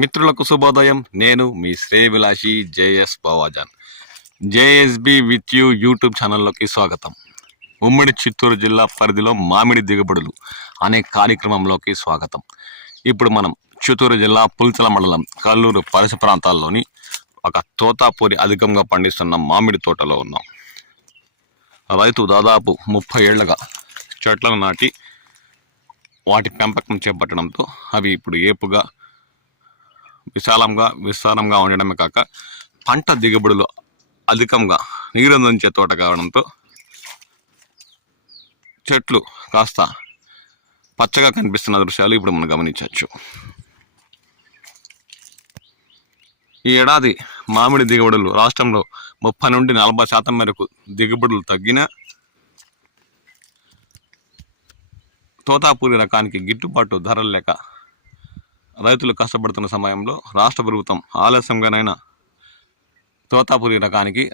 మిత్రులకు శుభోదయం. నేను మీ శ్రేయభిలాషి JS Bavajan. JSB with you YouTube ఛానల్లోకి స్వాగతం. ఉమ్మడి చిత్తూరు జిల్లా పరిధిలో మామిడి దిగుబడులు అనే కార్యక్రమంలోకి స్వాగతం. ఇప్పుడు మనం చిత్తూరు జిల్లా పుల్చల మండలం కల్లూరు పరిసర ప్రాంతాల్లోని ఒక తోతాపూరి అధికంగా పండిస్తున్న మామిడి తోటలో ఉన్నాం. రైతు దాదాపు 30 ఏళ్లుగా చెట్లను నాటి వాటి పెంపకం చేపట్టడంతో అవి ఇప్పుడు ఏపుగా విశాలంగా ఉండడమే కాక పంట దిగుబడులు అధికంగా నీరందించే తోట కావడంతో చెట్లు కాస్త పచ్చగా కనిపిస్తున్న దృశ్యాలు ఇప్పుడు మనం గమనించవచ్చు. ఈ ఏడాది మామిడి దిగుబడులు రాష్ట్రంలో 30 నుండి 40% మేరకు దిగుబడులు తగ్గిన తోతాపూరి రకానికి గిట్టుబాటు ధరలు లేక రైతులు కష్టపడుతున్న సమయంలో రాష్ట్ర ప్రభుత్వం ఆలస్యంగానైనా తోతాపూరి రకానికి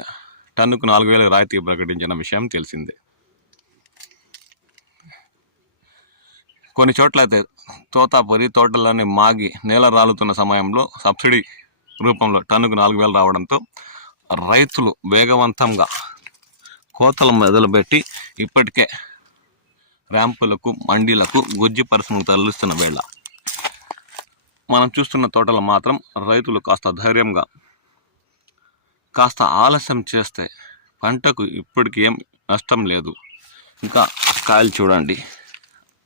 టన్నుకు 4,000 రాయితీ ప్రకటించిన విషయం తెలిసిందే. కొన్ని చోట్లయితే తోతాపూరి తోటల్లోనే మాగి నేల రాలుతున్న సమయంలో సబ్సిడీ రూపంలో టన్నుకు 4,000 రావడంతో రైతులు వేగవంతంగా కోతలు మొదలుపెట్టి ఇప్పటికే ర్యాంపులకు మండీలకు గుజ్జి పరిశ్రమకు తరలిస్తున్న వేళ మనం చూస్తున్న తోటలు మాత్రం రైతులు కాస్త ధైర్యంగా కాస్త ఆలస్యం చేస్తే పంటకు ఇప్పటికి ఏం నష్టం లేదు. ఇంకా కాయలు చూడండి,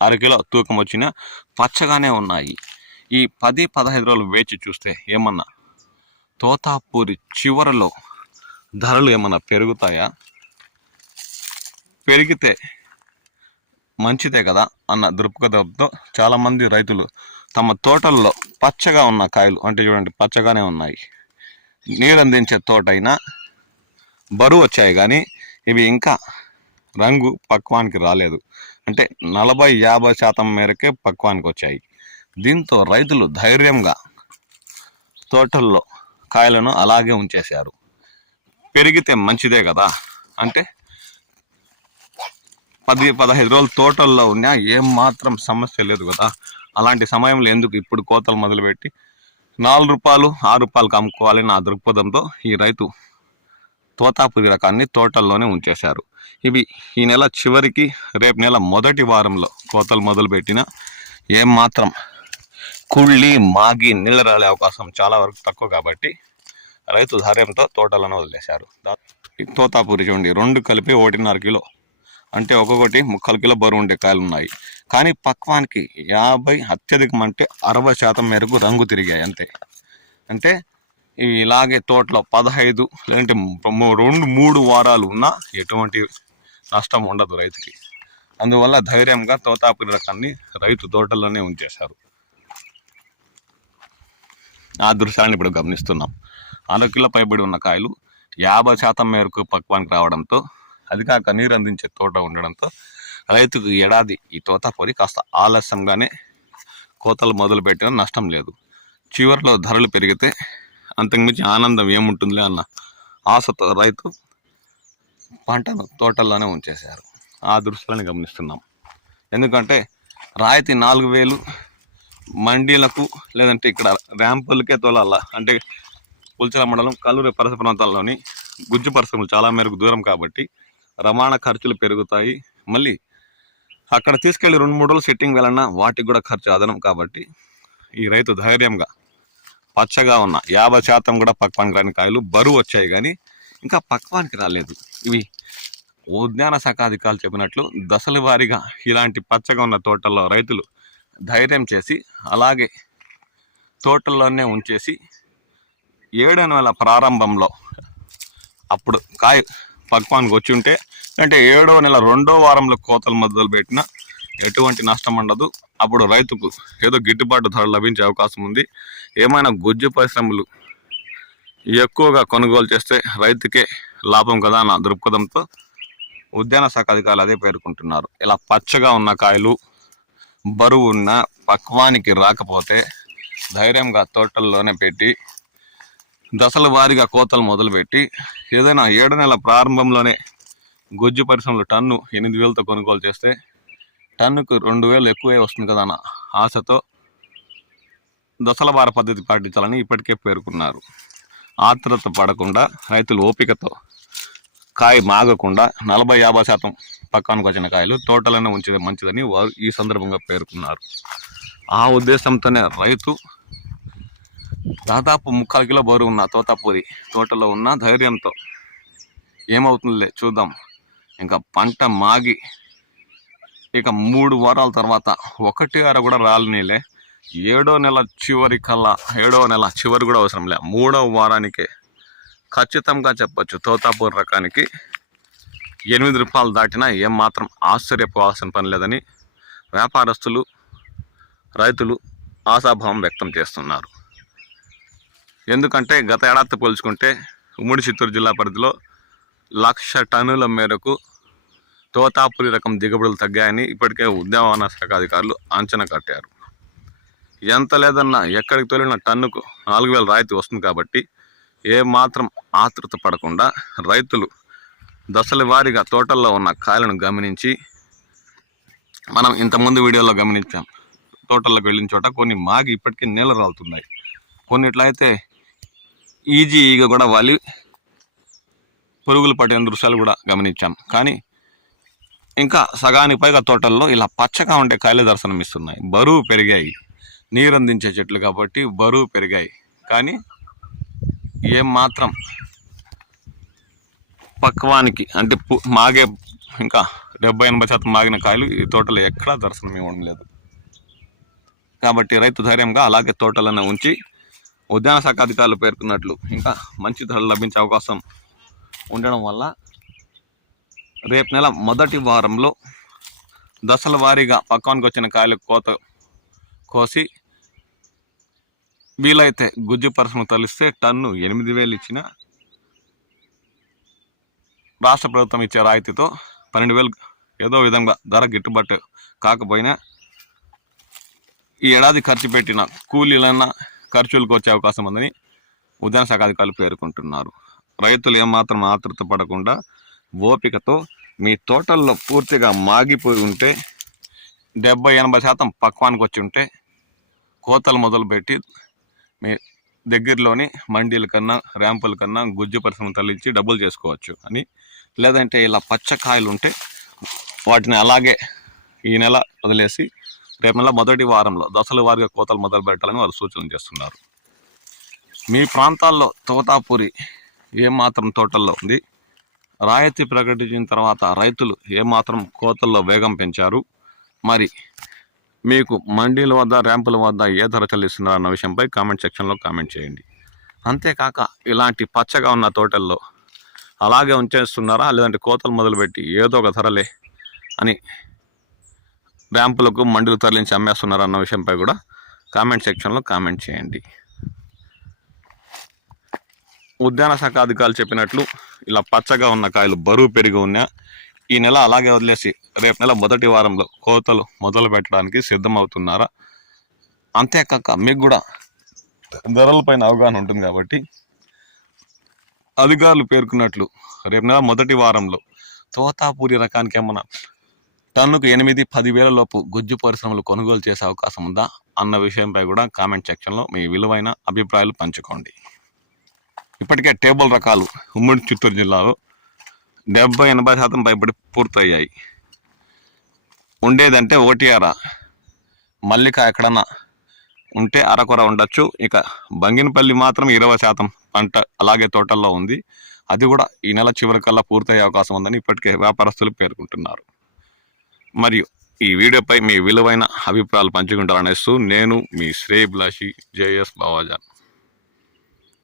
1/2 కిలో తూకం వచ్చిన పచ్చగానే ఉన్నాయి. ఈ 10-15 రోజులు వేచి చూస్తే ఏమన్నా తోతాపూరి చివరలో ధరలు ఏమన్నా పెరుగుతాయా? పెరిగితే మంచిదే కదా అన్న దృక్పథంతో చాలామంది రైతులు తమ తోటల్లో పచ్చగా ఉన్న కాయలు అంటే చూడండి పచ్చగానే ఉన్నాయి. నీరందించే తోట అయినా బరువు వచ్చాయి కానీ ఇవి ఇంకా రంగు పక్వానికి రాలేదు. అంటే 40-50% మేరకే పక్వానికి వచ్చాయి. దీంతో రైతులు ధైర్యంగా తోటల్లో కాయలను అలాగే ఉంచేశారు. పెరిగితే మంచిదే కదా అంటే 10-15 రోజులు తోటల్లో ఉన్నా ఏం మాత్రం సమస్య లేదు కదా. అలాంటి సమయంలో ఎందుకు ఇప్పుడు కోతలు మొదలుపెట్టి 4 రూపాయలు 6 రూపాయలకు అమ్ముకోవాలని ఆ దృక్పథంతో ఈ రైతు తోతాపూరి రకాన్ని తోటల్లోనే ఉంచేశారు. ఇవి ఈ నెల చివరికి రేపు నెల మొదటి వారంలో కోతలు మొదలుపెట్టిన ఏం మాత్రం కుళ్ళి మాగి నీళ్ళ రాలే అవకాశం చాలా వరకు తక్కువ కాబట్టి రైతు ధైర్యంతో తోటలను వదిలేశారు. తోతాపూరి చూడండి 2 కలిపి 1.5 కిలో అంటే ఒక్కొక్కటి 3/4 కిలో బరువు ఉండే కాయలు ఉన్నాయి. కానీ పక్వానికి 50 అత్యధికం అంటే 60% మేరకు రంగు తిరిగాయి అంతే. అంటే ఇవి ఇలాగే తోటలో 15 లేదంటే 2-3 వారాలు ఉన్నా ఎటువంటి నష్టం ఉండదు రైతుకి. అందువల్ల ధైర్యంగా తోతాపూరి రకాన్ని రైతు తోటల్లోనే ఉంచేశారు. ఆ దృశ్యాన్ని ఇప్పుడు గమనిస్తున్నాం. 1/2 కిలో పైబడి ఉన్న కాయలు 50% మేరకు పక్వానికి రావడంతో అది కాక నీరు అందించే తోట ఉండడంతో రైతుకు ఏడాది ఈ తోతాపూరి కాస్త ఆలస్యంగానే కోతలు మొదలుపెట్టిన నష్టం లేదు. చివరిలో ధరలు పెరిగితే అంతకుమించి ఆనందం ఏముంటుందిలే అన్న ఆశతో రైతు పంటను తోటల్లోనే ఉంచేశారు. ఆ దృశ్యాలను గమనిస్తున్నాం. ఎందుకంటే రాయితీ 4,000 మండీలకు లేదంటే ఇక్కడ ర్యాంపులకే తోలాల. అంటే పుల్చల మండలం కల్లూరు పరిసర ప్రాంతాల్లోని గుజ్జు పరిశ్రమలు చాలా మేరకు దూరం కాబట్టి రవాణా ఖర్చులు పెరుగుతాయి. మళ్ళీ అక్కడ తీసుకెళ్ళి 2-3 రోజులు సెట్టింగ్ వెళ్ళన్నా వాటికి కూడా ఖర్చు అదనం కాబట్టి ఈ రైతు ధైర్యంగా పచ్చగా ఉన్న 50% కూడా పక్వానికి రాని కాయలు బరువు వచ్చాయి కానీ ఇంకా పక్వానికి రాలేదు. ఇవి ఉద్యాన శాఖ అధికారులు చెప్పినట్లు దశల వారీగా ఇలాంటి పచ్చగా ఉన్న తోటల్లో రైతులు ధైర్యం చేసి అలాగే తోటల్లోనే ఉంచేసి 7వ నెల ప్రారంభంలో అప్పుడు కాయ పక్వానికి వచ్చి ఉంటే అంటే 7వ నెల 2వ వారంలో కోతలు మొదలుపెట్టిన ఎటువంటి నష్టం ఉండదు. అప్పుడు రైతుకు ఏదో గిట్టుబాటు ధర లభించే అవకాశం ఉంది. ఏమైనా గుజ్జు పరిశ్రమలు ఎక్కువగా కొనుగోలు చేస్తే రైతుకే లాభం కదా అన్న దృక్పథంతో ఉద్యాన శాఖ అధికారులు అదే పేర్కొంటున్నారు. ఇలా పచ్చగా ఉన్న కాయలు బరువు ఉన్న పక్వానికి రాకపోతే ధైర్యంగా తోటల్లోనే పెట్టి దశల వారీగా కోతలు మొదలుపెట్టి ఏదైనా 7వ నెల ప్రారంభంలోనే గుజ్జు పరిశ్రమలు టన్ను 8,000తో కొనుగోలు చేస్తే టన్నుకు 2,000 ఎక్కువే వస్తుంది కదా అన్న ఆశతో దశలవార పద్ధతి పాటించాలని ఇప్పటికే పేర్కొన్నారు. ఆత్రుత పడకుండా రైతులు ఓపికతో కాయ మాగకుండా 40-50% పక్వానికి వచ్చిన కాయలు తోటలోనే ఉంచితే మంచిదని వారు ఈ సందర్భంగా పేర్కొన్నారు. ఆ ఉద్దేశంతోనే రైతు దాదాపు 3/4 కిలో బరువు ఉన్న తోతాపూరి తోటలో ఉన్న ధైర్యంతో ఏమవుతుందిలే చూద్దాం, ఇంకా పంట మాగి ఇక 3 వారాల తర్వాత 1 కూడా రాలనీలే, 7వ నెల చివరి కల్లా, 7వ నెల చివరి కూడా అవసరం లే, 3వ వారానికే ఖచ్చితంగా చెప్పొచ్చు తోతాపూర్ రకానికి 8 రూపాయలు దాటినా ఏమాత్రం ఆశ్చర్యపోవాల్సిన పని లేదని వ్యాపారస్తులు, రైతులు ఆశాభావం వ్యక్తం చేస్తున్నారు. ఎందుకంటే గత ఏడాదితో పోల్చుకుంటే ఉమ్మడి చిత్తూరు జిల్లా పరిధిలో 1,00,000 టన్నుల మేరకు తోతాపురి రకం దిగుబడులు తగ్గాయని ఇప్పటికే ఉద్యానవన శాఖ అధికారులు అంచనా కట్టారు. ఎంత లేదన్నా ఎక్కడికి తోలిన టన్నుకు 4,000 రాయితీ వస్తుంది కాబట్టి ఏమాత్రం ఆతృత పడకుండా రైతులు దశల వారీగా తోటల్లో ఉన్న కాయలను గమనించి, మనం ఇంతకుముందు వీడియోలో గమనించాం, తోటల్లోకి వెళ్ళిన చోట కొన్ని మాగి ఇప్పటికీ నేల రాలుతున్నాయి, కొన్నిట్లయితే ఈజీగా కూడా వాలి పురుగులు పట్టిన దృశ్యాలు కూడా గమనించాం. కానీ ఇంకా సగానికి పైగా తోటల్లో ఇలా పచ్చగా ఉండే కాయలు దర్శనమిస్తున్నాయి. బరువు పెరిగాయి, నీరందించే చెట్లు కాబట్టి బరువు పెరిగాయి, కానీ ఏమాత్రం పక్వానికి అంటే మాగే ఇంకా 70-80% మాగిన కాయలు ఈ తోటలో ఎక్కడా దర్శనం ఇవ్వడం లేదు. కాబట్టి రైతు ధైర్యంగా అలాగే తోటలను ఉంచి ఉద్యాన శాఖ అధికారులు పేర్కొన్నట్లు ఇంకా మంచి ధరలు లభించే అవకాశం ఉండడం వల్ల రేపు నెల మొదటి వారంలో దశల వారీగా పక్వానికి వచ్చిన కాయలు కోసి వీలైతే గుజ్జు పరిశ్రమ తలిస్తే టన్ను 8,000 ఇచ్చిన రాష్ట్ర ప్రభుత్వం ఇచ్చే రాయితీతో 12,000 ఏదో విధంగా ధర గిట్టుబాటు కాకపోయినా ఈ ఏడాది ఖర్చు పెట్టిన కూలీలైనా ఖర్చులకు వచ్చే అవకాశం ఉందని ఉద్యాన శాఖ అధికారులు పేర్కొంటున్నారు. రైతులు ఏమాత్రం ఆతృత పడకుండా ఓపికతో మీ తోటల్లో పూర్తిగా మాగిపోయి ఉంటే 70-80% పక్వానికి వచ్చి ఉంటే కోతలు మొదలుపెట్టి మీ దగ్గరలోని మండీల కన్నా ర్యాంపుల కన్నా గుజ్జు పరిశ్రమ తరలించి డబ్బులు చేసుకోవచ్చు అని, లేదంటే ఇలా పచ్చకాయలు ఉంటే వాటిని అలాగే ఈ నెల వదిలేసి రేపు నెల మొదటి వారంలో దశల వారీగా కోతలు మొదలు పెట్టాలని వారు సూచనలు చేస్తున్నారు. మీ ప్రాంతాల్లో తోతాపూరి ఏమాత్రం తోటల్లో ఉంది, రాయితీ ప్రకటించిన తర్వాత రైతులు ఏమాత్రం కోతల్లో వేగం పెంచారు, మరి మీకు మండీల వద్ద ర్యాంపుల వద్ద ఏ ధర చెల్లిస్తున్నారు అన్న విషయంపై కామెంట్ సెక్షన్లో కామెంట్ చేయండి. అంతేకాక ఇలాంటి పచ్చగా ఉన్న తోటల్లో అలాగే ఉంచేస్తున్నారా, లేదంటే కోతలు మొదలుపెట్టి ఏదో ఒక ధరలే అని ర్యాంపులకు మండీలు తరలించి అమ్మేస్తున్నారా అన్న విషయంపై కూడా కామెంట్ సెక్షన్లో కామెంట్ చేయండి. ఉద్యాన శాఖ అధికారులు చెప్పినట్లు ఇలా పచ్చగా ఉన్న కాయలు బరువు పెరిగి ఉన్నా ఈ నెల అలాగే వదిలేసి రేపు నెల మొదటి వారంలో కోతలు మొదలు పెట్టడానికి సిద్ధమవుతున్నారా? అంతేకాక మీకు కూడా ధరలపైన అవగాహన ఉంటుంది కాబట్టి అధికారులు పేర్కొన్నట్లు రేపు నెల మొదటి వారంలో తోతాపూరి రకానికి ఏమన్నా టన్నుకు 8-10 లోపు గుజ్జు పరిశ్రమలు కొనుగోలు చేసే అవకాశం ఉందా అన్న విషయంపై కూడా కామెంట్ సెక్షన్లో మీ విలువైన అభిప్రాయాలు పంచుకోండి. ఇప్పటికే టేబుల్ రకాలు ఉమ్మడి చిత్తూరు జిల్లాలో 70-80% పైబడి పూర్తయ్యాయి. ఉండేదంటే 1 మల్లిక ఎక్కడన్నా ఉంటే అరకొర ఉండొచ్చు. ఇక బంగినపల్లి మాత్రం 20% పంట అలాగే తోటల్లో ఉంది, అది కూడా ఈ నెల చివరికల్లా పూర్తయ్యే అవకాశం ఉందని ఇప్పటికే వ్యాపారస్తులు పేర్కొంటున్నారు. మరియు ఈ వీడియోపై మీ విలువైన అభిప్రాయాలు పంచుకుంటారనేస్తూ నేను మీ శ్రేయభిలాషి జేఎస్ బావాజాన్.